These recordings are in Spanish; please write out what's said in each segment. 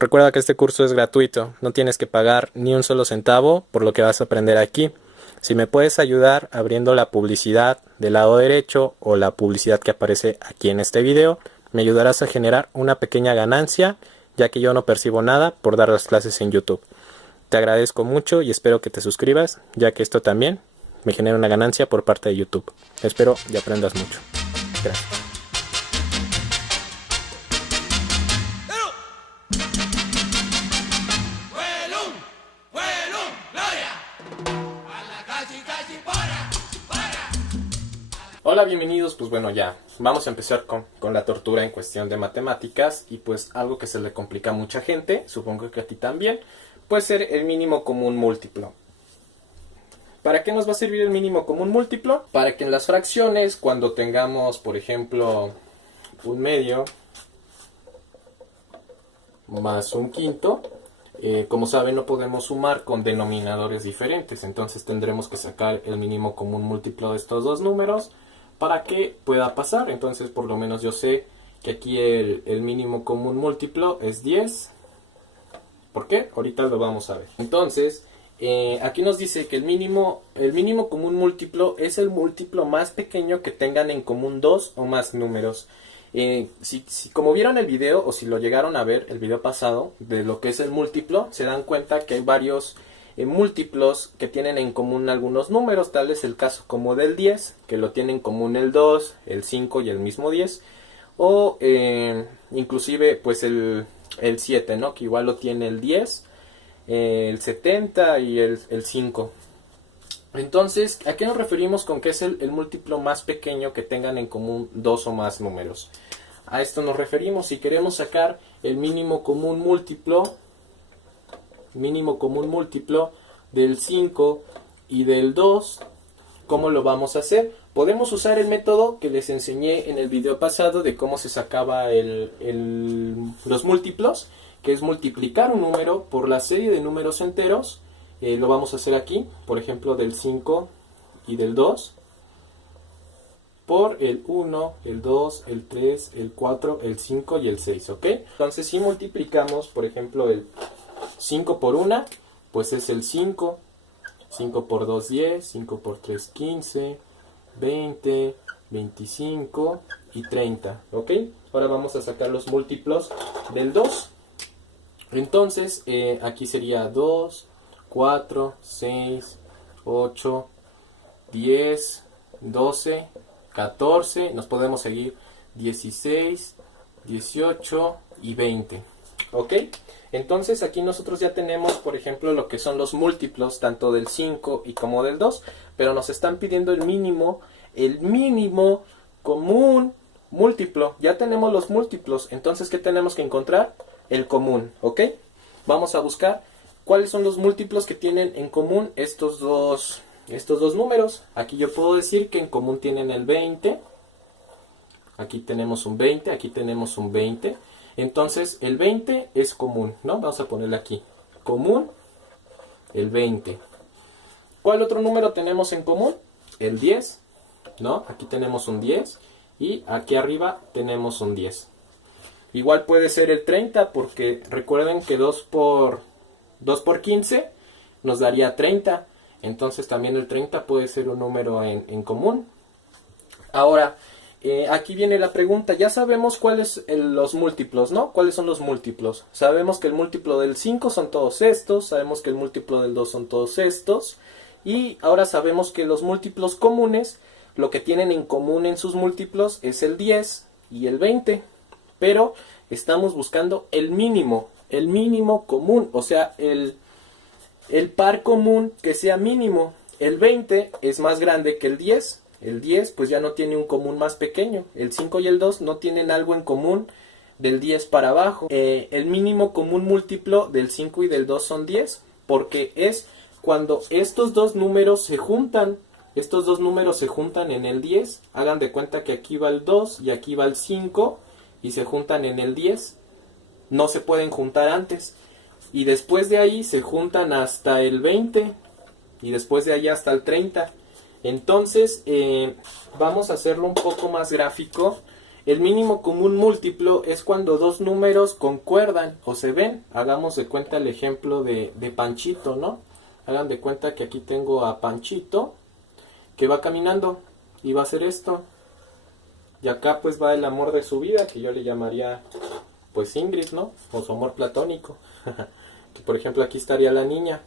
Recuerda que este curso es gratuito, no tienes que pagar ni un solo centavo por lo que vas a aprender aquí. Si me puedes ayudar abriendo la publicidad del lado derecho o la publicidad que aparece aquí en este video, me ayudarás a generar una pequeña ganancia, ya que yo no percibo nada por dar las clases en YouTube. Te agradezco mucho y espero que te suscribas, ya que esto también me genera una ganancia por parte de YouTube. Espero y aprendas mucho. Gracias. Hola, bienvenidos. Pues bueno, ya vamos a empezar con la tortura en cuestión de matemáticas. Y pues algo que se le complica a mucha gente, supongo que a ti también, puede ser el mínimo común múltiplo. ¿Para qué nos va a servir el mínimo común múltiplo? Para que en las fracciones, cuando tengamos, por ejemplo, un medio más un quinto, como saben, no podemos sumar con denominadores diferentes. Entonces tendremos que sacar el mínimo común múltiplo de estos dos números para que pueda pasar. Entonces por lo menos yo sé que aquí el mínimo común múltiplo es 10. ¿Por qué? Ahorita lo vamos a ver. Entonces aquí nos dice que el mínimo común múltiplo es el múltiplo más pequeño que tengan en común dos o más números. Si como vieron el video, o si lo llegaron a ver el video pasado de lo que es el múltiplo, se dan cuenta que hay varios múltiplos que tienen en común algunos números. Tal es el caso como del 10, que lo tienen en común el 2, el 5 y el mismo 10, o inclusive pues el 7, ¿no? Que igual lo tiene el 10, el 70 y el 5. Entonces, ¿a qué nos referimos con que es el múltiplo más pequeño que tengan en común dos o más números? A esto nos referimos. Si queremos sacar el mínimo común múltiplo del 5 y del 2, ¿cómo lo vamos a hacer? Podemos usar el método que les enseñé en el video pasado de cómo se sacaba los múltiplos, que es multiplicar un número por la serie de números enteros. Lo vamos a hacer aquí, por ejemplo, del 5 y del 2, por el 1, el 2, el 3, el 4, el 5 y el 6, ¿ok? Entonces, si multiplicamos, por ejemplo, el 5 por 1, pues es el 5, 5 por 2, 10, 5 por 3, 15, 20, 25 y 30, ¿ok? Ahora vamos a sacar los múltiplos del 2. Entonces, aquí sería 2, 4, 6, 8, 10, 12, 14, nos podemos seguir 16, 18 y 20, ¿ok? Entonces aquí nosotros ya tenemos, por ejemplo, lo que son los múltiplos tanto del 5 y como del 2, pero nos están pidiendo el mínimo común múltiplo. Ya tenemos los múltiplos, entonces ¿qué tenemos que encontrar? El común, ¿ok? Vamos a buscar ¿cuáles son los múltiplos que tienen en común estos dos números? Aquí yo puedo decir que en común tienen el 20. Aquí tenemos un 20, aquí tenemos un 20. Entonces el 20 es común, ¿no? Vamos a ponerle aquí. Común, el 20. ¿Cuál otro número tenemos en común? El 10, ¿no? Aquí tenemos un 10 y aquí arriba tenemos un 10. Igual puede ser el 30 porque recuerden que 2 por 15 nos daría 30. Entonces también el 30 puede ser un número en común. Ahora, aquí viene la pregunta. Ya sabemos cuáles los múltiplos, ¿no? ¿Cuáles son los múltiplos? Sabemos que el múltiplo del 5 son todos estos. Sabemos que el múltiplo del 2 son todos estos. Y ahora sabemos que los múltiplos comunes, lo que tienen en común en sus múltiplos es el 10 y el 20. Pero estamos buscando el mínimo común, o sea, el par común que sea mínimo. El 20 es más grande que el 10. El 10 pues ya no tiene un común más pequeño. El 5 y el 2 no tienen algo en común del 10 para abajo. El mínimo común múltiplo del 5 y del 2 son 10, porque es cuando estos dos números se juntan. Estos dos números se juntan en el 10. Hagan de cuenta que aquí va el 2 y aquí va el 5 y se juntan en el 10. No se pueden juntar antes. Y después de ahí se juntan hasta el 20. Y después de ahí hasta el 30. Entonces vamos a hacerlo un poco más gráfico. El mínimo común múltiplo es cuando dos números concuerdan o se ven. Hagamos de cuenta el ejemplo de Panchito, ¿no? Hagan de cuenta que aquí tengo a Panchito que va caminando y va a hacer esto. Y acá pues va el amor de su vida, que yo le llamaría pues Ingrid, ¿no? O su amor platónico. Que por ejemplo aquí estaría la niña.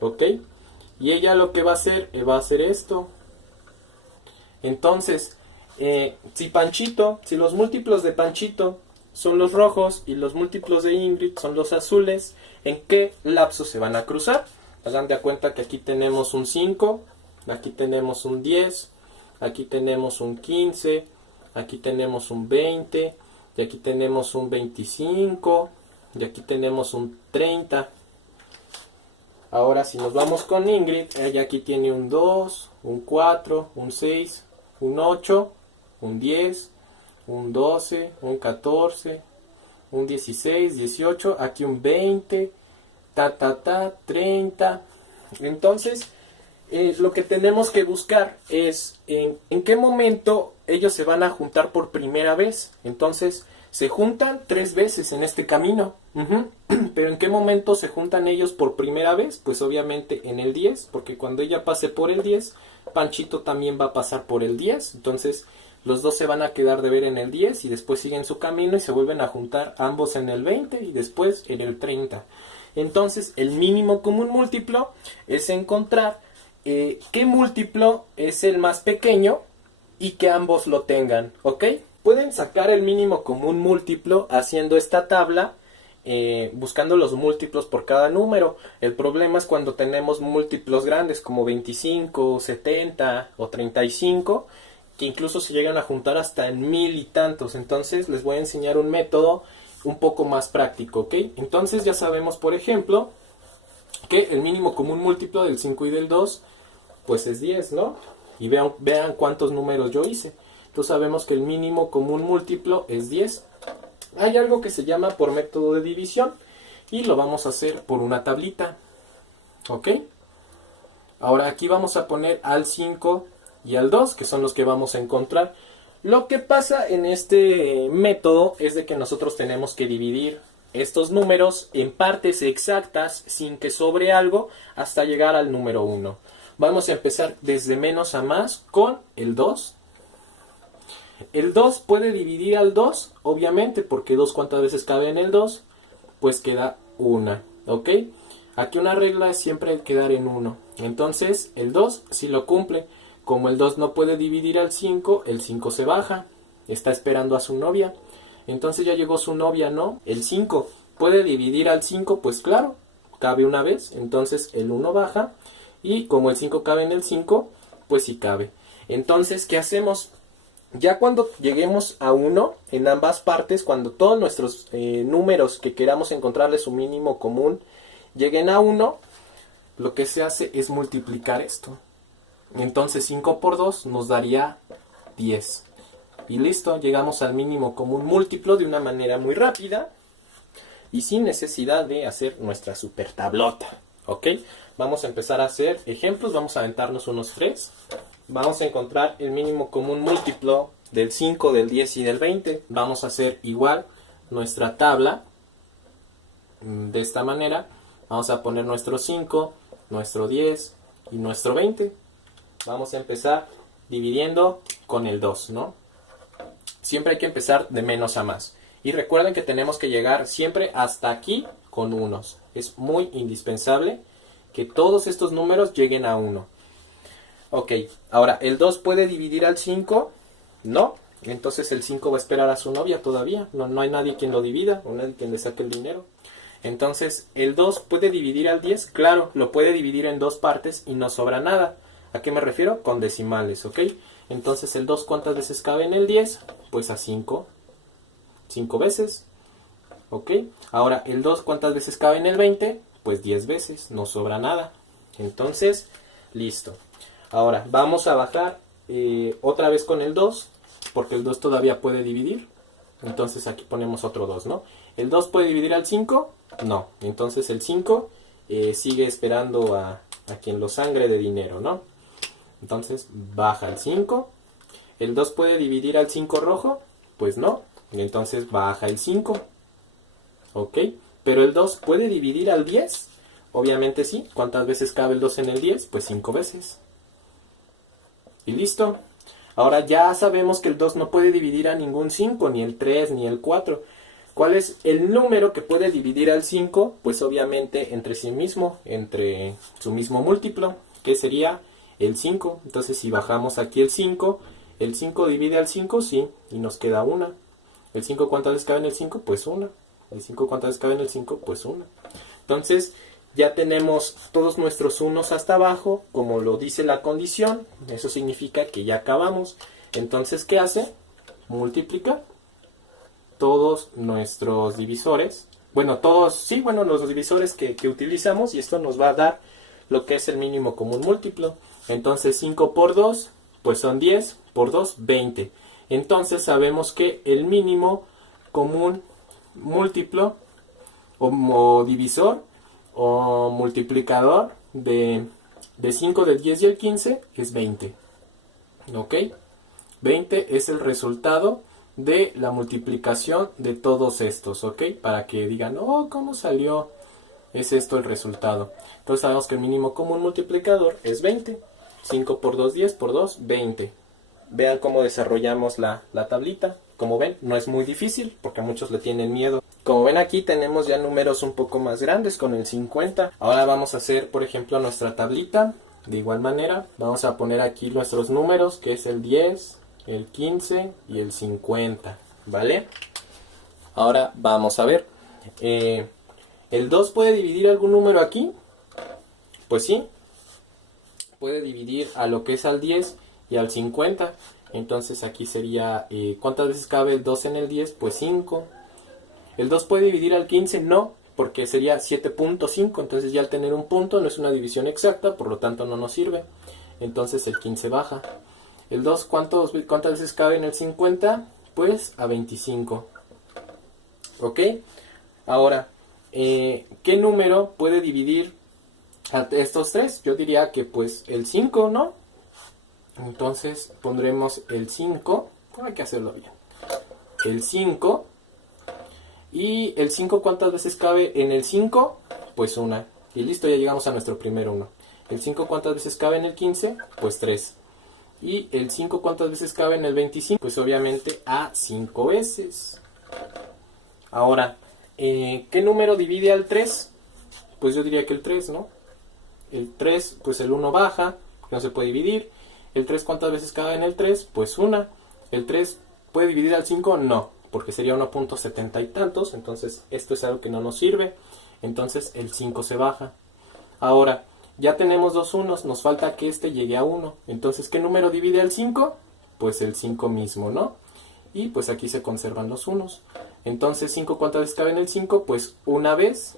¿Ok? Y ella lo que va a hacer esto. Entonces, si los múltiplos de Panchito son los rojos y los múltiplos de Ingrid son los azules, ¿en qué lapso se van a cruzar? Hagan de cuenta que aquí tenemos un 5, aquí tenemos un 10, aquí tenemos un 15, aquí tenemos un 20, y aquí tenemos un 25, y aquí tenemos un 30. Ahora si nos vamos con Ingrid, ella aquí tiene un 2, un 4, un 6, un 8, un 10, un 12, un 14, un 16, 18, aquí un 20, 30. Entonces, lo que tenemos que buscar es en qué momento ellos se van a juntar por primera vez. Entonces, se juntan 3 veces en este camino. Pero ¿en qué momento se juntan ellos por primera vez? Pues obviamente en el 10, porque cuando ella pase por el 10, Panchito también va a pasar por el 10. Entonces, los dos se van a quedar de ver en el 10 y después siguen su camino y se vuelven a juntar ambos en el 20 y después en el 30. Entonces, el mínimo común múltiplo es encontrar qué múltiplo es el más pequeño y que ambos lo tengan, ¿ok? Pueden sacar el mínimo común múltiplo haciendo esta tabla, buscando los múltiplos por cada número. El problema es cuando tenemos múltiplos grandes como 25, 70 o 35, que incluso se llegan a juntar hasta en 1000 y tantos. Entonces les voy a enseñar un método un poco más práctico, ¿ok? Entonces ya sabemos, por ejemplo, que el mínimo común múltiplo del 5 y del 2 pues es 10, ¿no? Y vean cuántos números yo hice. Entonces sabemos que el mínimo común múltiplo es 10. Hay algo que se llama por método de división y lo vamos a hacer por una tablita, ¿ok? Ahora aquí vamos a poner al 5 y al 2, que son los que vamos a encontrar. Lo que pasa en este método es de que nosotros tenemos que dividir estos números en partes exactas sin que sobre algo hasta llegar al número 1. Vamos a empezar desde menos a más con el 2. El 2 puede dividir al 2, obviamente, porque 2 ¿cuántas veces cabe en el 2? Pues queda 1, ¿ok? Aquí una regla es siempre quedar en 1. Entonces, el 2 sí lo cumple. Como el 2 no puede dividir al 5, el 5 se baja. Está esperando a su novia. Entonces ya llegó su novia, ¿no? El 5 puede dividir al 5, pues claro, cabe una vez. Entonces el 1 baja. Y como el 5 cabe en el 5, pues sí cabe. Entonces, ¿qué hacemos? Ya cuando lleguemos a 1 en ambas partes, cuando todos nuestros números que queramos encontrarle su mínimo común lleguen a 1, lo que se hace es multiplicar esto. Entonces 5 por 2 nos daría 10. Y listo, llegamos al mínimo común múltiplo de una manera muy rápida y sin necesidad de hacer nuestra super tablota. ¿Ok? Vamos a empezar a hacer ejemplos, vamos a aventarnos unos 3. Vamos a encontrar el mínimo común múltiplo del 5, del 10 y del 20. Vamos a hacer igual nuestra tabla de esta manera. Vamos a poner nuestro 5, nuestro 10 y nuestro 20. Vamos a empezar dividiendo con el 2, ¿no? Siempre hay que empezar de menos a más. Y recuerden que tenemos que llegar siempre hasta aquí con unos. Es muy indispensable que todos estos números lleguen a 1. Ok, ahora, ¿el 2 puede dividir al 5? No. Entonces el 5 va a esperar a su novia todavía. No hay nadie quien lo divida o nadie quien le saque el dinero. Entonces, ¿el 2 puede dividir al 10? Claro, lo puede dividir en 2 partes y no sobra nada. ¿A qué me refiero? Con decimales, ¿ok? Entonces, ¿el 2 cuántas veces cabe en el 10? Pues a 5. 5 veces. ¿Ok? Ahora, ¿el 2 cuántas veces cabe en el 20? Pues 10 veces. No sobra nada. Entonces, listo. Ahora, vamos a bajar otra vez con el 2, porque el 2 todavía puede dividir. Entonces, aquí ponemos otro 2, ¿no? ¿El 2 puede dividir al 5? No. Entonces, el 5 sigue esperando a quien lo sangre de dinero, ¿no? Entonces baja el 5. ¿El 2 puede dividir al 5 rojo? pues no. Entonces baja el 5. ¿Ok? Pero el 2 ¿puede dividir al 10? Obviamente sí. ¿Cuántas veces cabe el 2 en el 10? Pues 5 veces. Y listo. Ahora ya sabemos que el 2 no puede dividir a ningún 5, ni el 3, ni el 4. ¿Cuál es el número que puede dividir al 5? Pues obviamente entre sí mismo, entre su mismo múltiplo, que sería el 5. Entonces si bajamos aquí el 5 divide al 5, sí, y nos queda 1. ¿El 5 cuántas veces cabe en el 5? Pues 1. ¿El 5 cuántas veces cabe en el 5? Pues 1. Entonces ya tenemos todos nuestros unos hasta abajo, como lo dice la condición. Eso significa que ya acabamos. Entonces, ¿qué hace? Multiplica todos nuestros divisores. Bueno, los divisores que utilizamos, y esto nos va a dar lo que es el mínimo común múltiplo. Entonces 5 por 2, pues son 10, por 2, 20. Entonces sabemos que el mínimo común múltiplo o divisor o multiplicador de 5, del 10 y el 15 es 20. ¿Ok? 20 es el resultado de la multiplicación de todos estos, ¿ok? Para que digan, oh, ¿cómo salió? Es esto el resultado. Entonces sabemos que el mínimo común multiplicador es 20. 5 por 2, 10, por 2, 20. Vean cómo desarrollamos la tablita. Como ven, no es muy difícil, porque muchos le tienen miedo. Como ven aquí tenemos ya números un poco más grandes con el 50. Ahora vamos a hacer, por ejemplo, nuestra tablita. De igual manera, vamos a poner aquí nuestros números, que es el 10, el 15 y el 50, ¿vale? Ahora vamos a ver. ¿El 2 puede dividir algún número aquí? Pues sí. Puede dividir a lo que es al 10 y al 50. Entonces aquí sería, ¿cuántas veces cabe el 2 en el 10? Pues 5. ¿El 2 puede dividir al 15? No, porque sería 7.5. Entonces ya al tener un punto no es una división exacta, por lo tanto no nos sirve. Entonces el 15 baja. ¿El 2 cuántas veces cabe en el 50? Pues a 25. ¿Ok? Ahora, ¿qué número puede dividir a estos tres? Yo diría que pues el 5, ¿no? Entonces pondremos el 5. Hay que hacerlo bien. El 5. ¿Y el 5 cuántas veces cabe en el 5? Pues una. Y listo, ya llegamos a nuestro primer 1. ¿El 5 cuántas veces cabe en el 15? Pues 3. ¿Y el 5 cuántas veces cabe en el 25? Pues obviamente a 5 veces. Ahora, ¿qué número divide al 3? Pues yo diría que el 3, ¿no? El 3, pues el 1 baja, no se puede dividir. ¿El 3 cuántas veces cabe en el 3? Pues una. ¿El 3 puede dividir al 5? No, porque sería 1.70 y tantos, entonces esto es algo que no nos sirve. Entonces el 5 se baja. Ahora, ya tenemos dos unos, nos falta que este llegue a 1. Entonces, ¿qué número divide al 5? Pues el 5 mismo, ¿no? Y pues aquí se conservan los unos. Entonces, 5 ¿cuántas veces cabe en el 5? Pues una vez.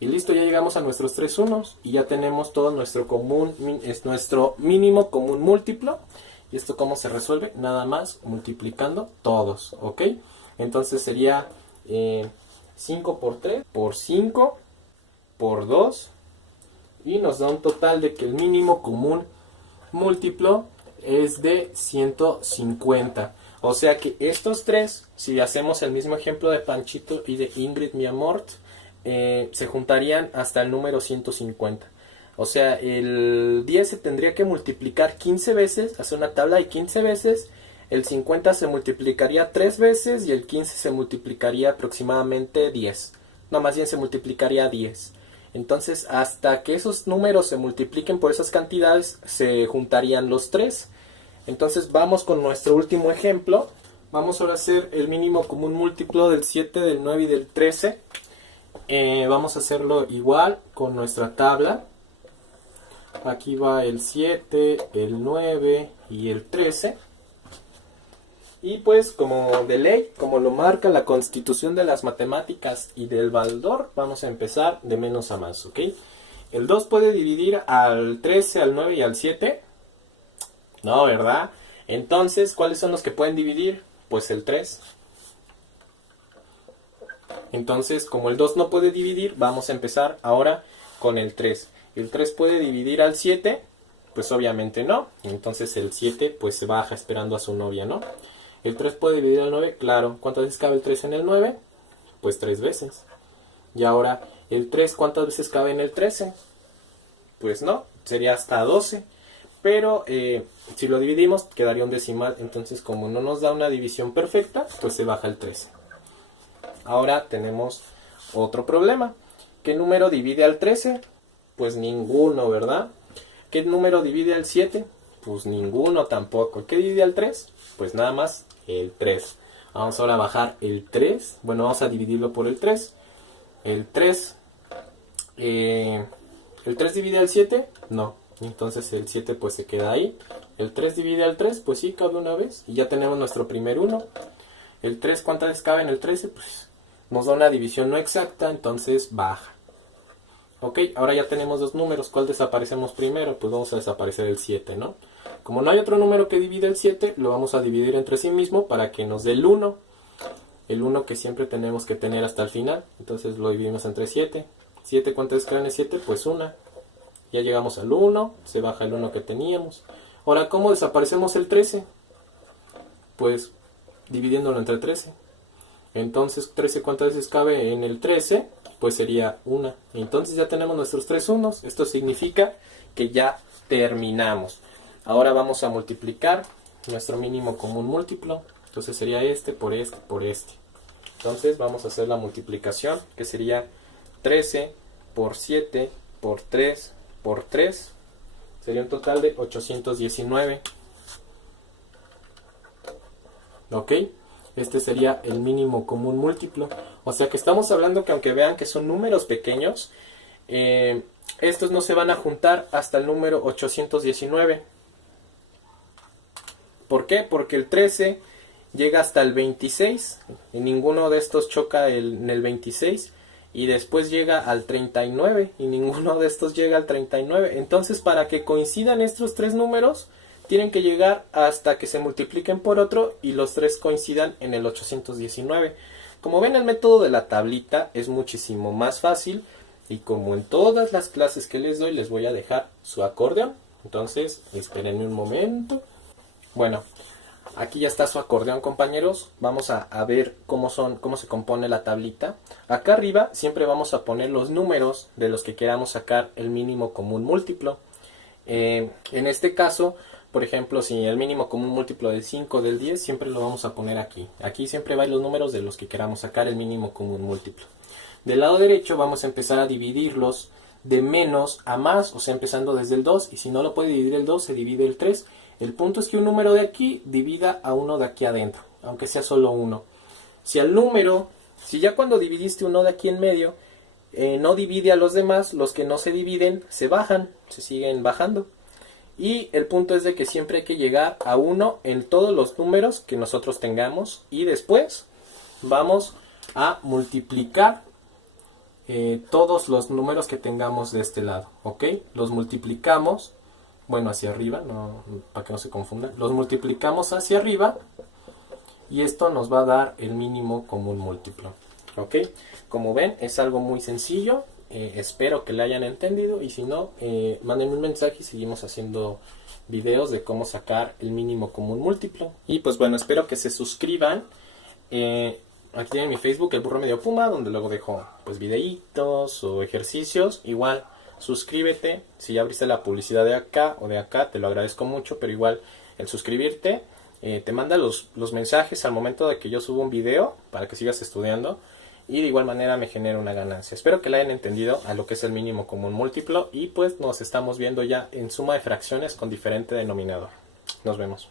Y listo, ya llegamos a nuestros 3 unos. Y ya tenemos todo nuestro nuestro mínimo común múltiplo. ¿Y esto cómo se resuelve? Nada más multiplicando todos, ¿ok? Entonces sería 5 por 3, por 5, por 2. Y nos da un total de que el mínimo común múltiplo es de 150. O sea que estos tres, si hacemos el mismo ejemplo de Panchito y de Ingrid, mi amor, se juntarían hasta el número 150. O sea, el 10 se tendría que multiplicar 15 veces, hacer una tabla de 15 veces. El 50 se multiplicaría 3 veces y el 15 se multiplicaría aproximadamente 10. No, más bien se multiplicaría 10. Entonces, hasta que esos números se multipliquen por esas cantidades, se juntarían los 3. Entonces, vamos con nuestro último ejemplo. Vamos ahora a hacer el mínimo común múltiplo del 7, del 9 y del 13. Vamos a hacerlo igual con nuestra tabla. Aquí va el 7, el 9 y el 13. Y pues como de ley, como lo marca la Constitución de las Matemáticas y del Baldor, vamos a empezar de menos a más, ¿ok? ¿El 2 puede dividir al 13, al 9 y al 7? No, ¿verdad? Entonces, ¿cuáles son los que pueden dividir? Pues el 3. Entonces, como el 2 no puede dividir, vamos a empezar ahora con el 3. ¿El 3 puede dividir al 7? Pues obviamente no. Entonces el 7 pues se baja esperando a su novia, ¿no? ¿El 3 puede dividir al 9? Claro. ¿Cuántas veces cabe el 3 en el 9? Pues 3 veces. Y ahora, ¿el 3 cuántas veces cabe en el 13? Pues no, sería hasta 12. Pero si lo dividimos quedaría un decimal. Entonces como no nos da una división perfecta, pues se baja el 13. Ahora tenemos otro problema. ¿Qué número divide al 13? Pues ninguno, ¿verdad? ¿Qué número divide al 7? Pues ninguno tampoco. ¿Qué divide al 3? Pues nada más el 3. Vamos ahora a bajar el 3. Bueno, vamos a dividirlo por el 3. El 3. ¿El 3 divide al 7? No. Entonces el 7 pues se queda ahí. ¿El 3 divide al 3? Pues sí, cabe una vez. Y ya tenemos nuestro primer 1. ¿El 3 cuántas veces cabe en el 13? Pues nos da una división no exacta, entonces baja. Ok, ahora ya tenemos dos números. ¿Cuál desaparecemos primero? Pues vamos a desaparecer el 7, ¿no? Como no hay otro número que divide el 7, lo vamos a dividir entre sí mismo para que nos dé el 1. El 1 que siempre tenemos que tener hasta el final. Entonces lo dividimos entre 7. ¿7 cuántas veces cabe en el 7? Pues 1. Ya llegamos al 1, se baja el 1 que teníamos. Ahora, ¿cómo desaparecemos el 13? Pues dividiéndolo entre 13. Entonces, 13 cuántas veces cabe en el 13? Pues sería 1. Entonces ya tenemos nuestros 3 unos. Esto significa que ya terminamos. Ahora vamos a multiplicar nuestro mínimo común múltiplo. Entonces sería este por este por este. Entonces vamos a hacer la multiplicación, que sería 13 por 7 por 3 por 3. Sería un total de 819. ¿Ok? Este sería el mínimo común múltiplo. O sea que estamos hablando que aunque vean que son números pequeños, estos no se van a juntar hasta el número 819. ¿Por qué? Porque el 13 llega hasta el 26. Y ninguno de estos choca en el 26. Y después llega al 39. Y ninguno de estos llega al 39. Entonces, para que coincidan estos tres números, tienen que llegar hasta que se multipliquen por otro y los tres coincidan en el 819. Como ven, el método de la tablita es muchísimo más fácil. Y como en todas las clases que les doy, les voy a dejar su acordeón. Entonces, espérenme un momento. Bueno, aquí ya está su acordeón, compañeros. Vamos a ver cómo se compone la tablita. Acá arriba siempre vamos a poner los números de los que queramos sacar el mínimo común múltiplo. En este caso, por ejemplo, si el mínimo común múltiplo del 5 del 10, siempre lo vamos a poner aquí. Aquí siempre van los números de los que queramos sacar el mínimo común múltiplo. Del lado derecho vamos a empezar a dividirlos de menos a más, o sea, empezando desde el 2. Y si no lo puede dividir el 2, se divide el 3. El punto es que un número de aquí divida a uno de aquí adentro, aunque sea solo uno. Si ya cuando dividiste uno de aquí en medio, no divide a los demás, los que no se dividen se bajan, se siguen bajando. Y el punto es de que siempre hay que llegar a 1 en todos los números que nosotros tengamos. Y después vamos a multiplicar todos los números que tengamos de este lado. ¿Ok? Los multiplicamos, bueno, hacia arriba, no, para que no se confundan. Los multiplicamos hacia arriba y esto nos va a dar el mínimo común múltiplo. ¿Ok? Como ven, es algo muy sencillo. Espero que le hayan entendido y si no, mándenme un mensaje y seguimos haciendo videos de cómo sacar el mínimo común múltiplo. Y pues bueno, espero que se suscriban. Aquí tienen mi Facebook, El Burro Medio Puma, donde luego dejo pues videitos o ejercicios. Igual, suscríbete. Si ya abriste la publicidad de acá o de acá, te lo agradezco mucho, pero igual el suscribirte te manda los mensajes al momento de que yo subo un video para que sigas estudiando. Y de igual manera me genera una ganancia. Espero que la hayan entendido a lo que es el mínimo común múltiplo. Y pues nos estamos viendo ya en suma de fracciones con diferente denominador. Nos vemos.